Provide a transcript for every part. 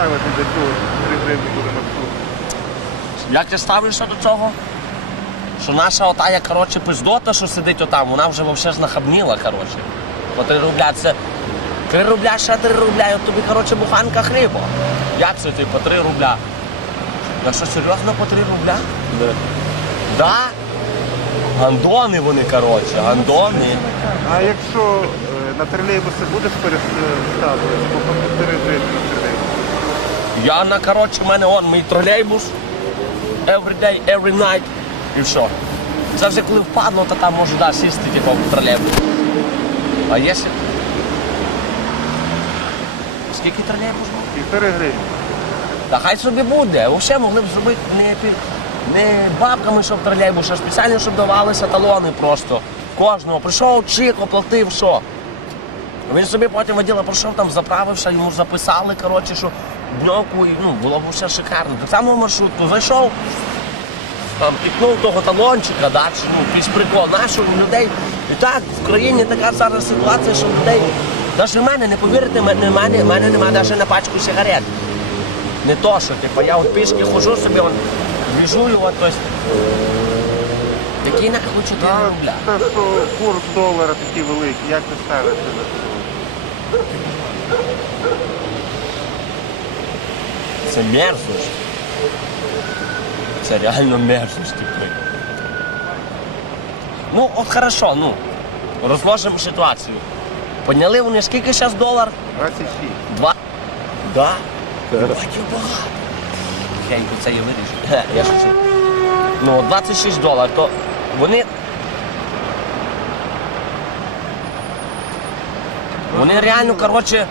ставити до цього 3 гривні буде маршрут? Як ти ставишся до цього? Що наша отая, коротше, пиздота, що сидить отам, вона вже взагалі знахабніла, коротше. По 3 рубля це 3 рубля, ще 3 рубля, і от тобі, коротше, буханка хліба. Як це ти по 3 рубля? На що серйозно по 3 рубля? Да? Гандони вони, коротше, гандони. А якщо е, на тролейбуси будеш переставити, по 4 гривні на тролейбус? Я на коротше, в мене он мій тролейбус. Every day, every night. І все. Це вже коли впадло, то там можу да, сісти типу, в тролейбус. А якщо. Скільки тролейбус був? Півтори гривні. Та хай собі буде. Взагалі могли б зробити не, не бабками, щоб тролейбус, а спеціально, щоб давалися талони просто. Кожного. Прийшов, чик, оплатив, що. Він собі потім воділа пройшов, там заправився, йому записали, коротше, що дньовку, і ну, було б все шикарно. Так само маршрутку зайшов, там пікнув того талончика, да, чи, ну, якийсь прикол. Нашу людей. І так, в країні така зараз ситуація, що людей. Навіть в мене, не повірите, в мене, в мене, в мене немає навіть на пачку сигарет. Не то, що типу, я от пішки ходжу собі, он, біжую, от, тобто. Який нахуй 4 А рубля. те, що курс долара такий великий, як ти ставишся до цього? Це мерзость. Це реально мерзость, типу. Ну, от хорошо, ну. Розложимо ситуацію. Підняли вони скільки зараз долар? 26. Два. Да? Батьків багато. Це я виріжу. Ге, Я шучу. Ну, 26 доларів, то вони. Вони реально, коротше.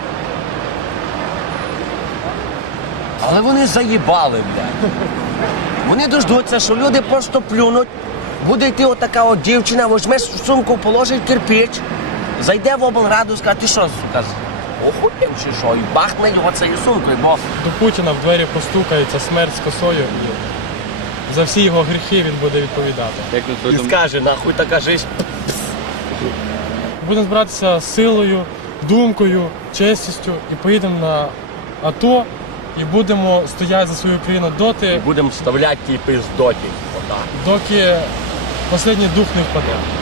Але вони заїбали, блядь. Вони дождуться, що люди просто плюнуть. Буде йти отака от дівчина, візьме в сумку, положить кирпич, зайде в облраду, скаже, ти що, сука, охуєв чи що? І бахне його цією сумкою, бо До Путіна в двері постукається смерть з косою. І за всі його гріхи він буде відповідати. і скаже, нахуй така жизнь. Будемо збиратися силою, думкою, честістю і поїдемо на АТО і будемо стояти за свою країну доти, Будемо вставляти ті пиздоті. Доки останній дух не впаде.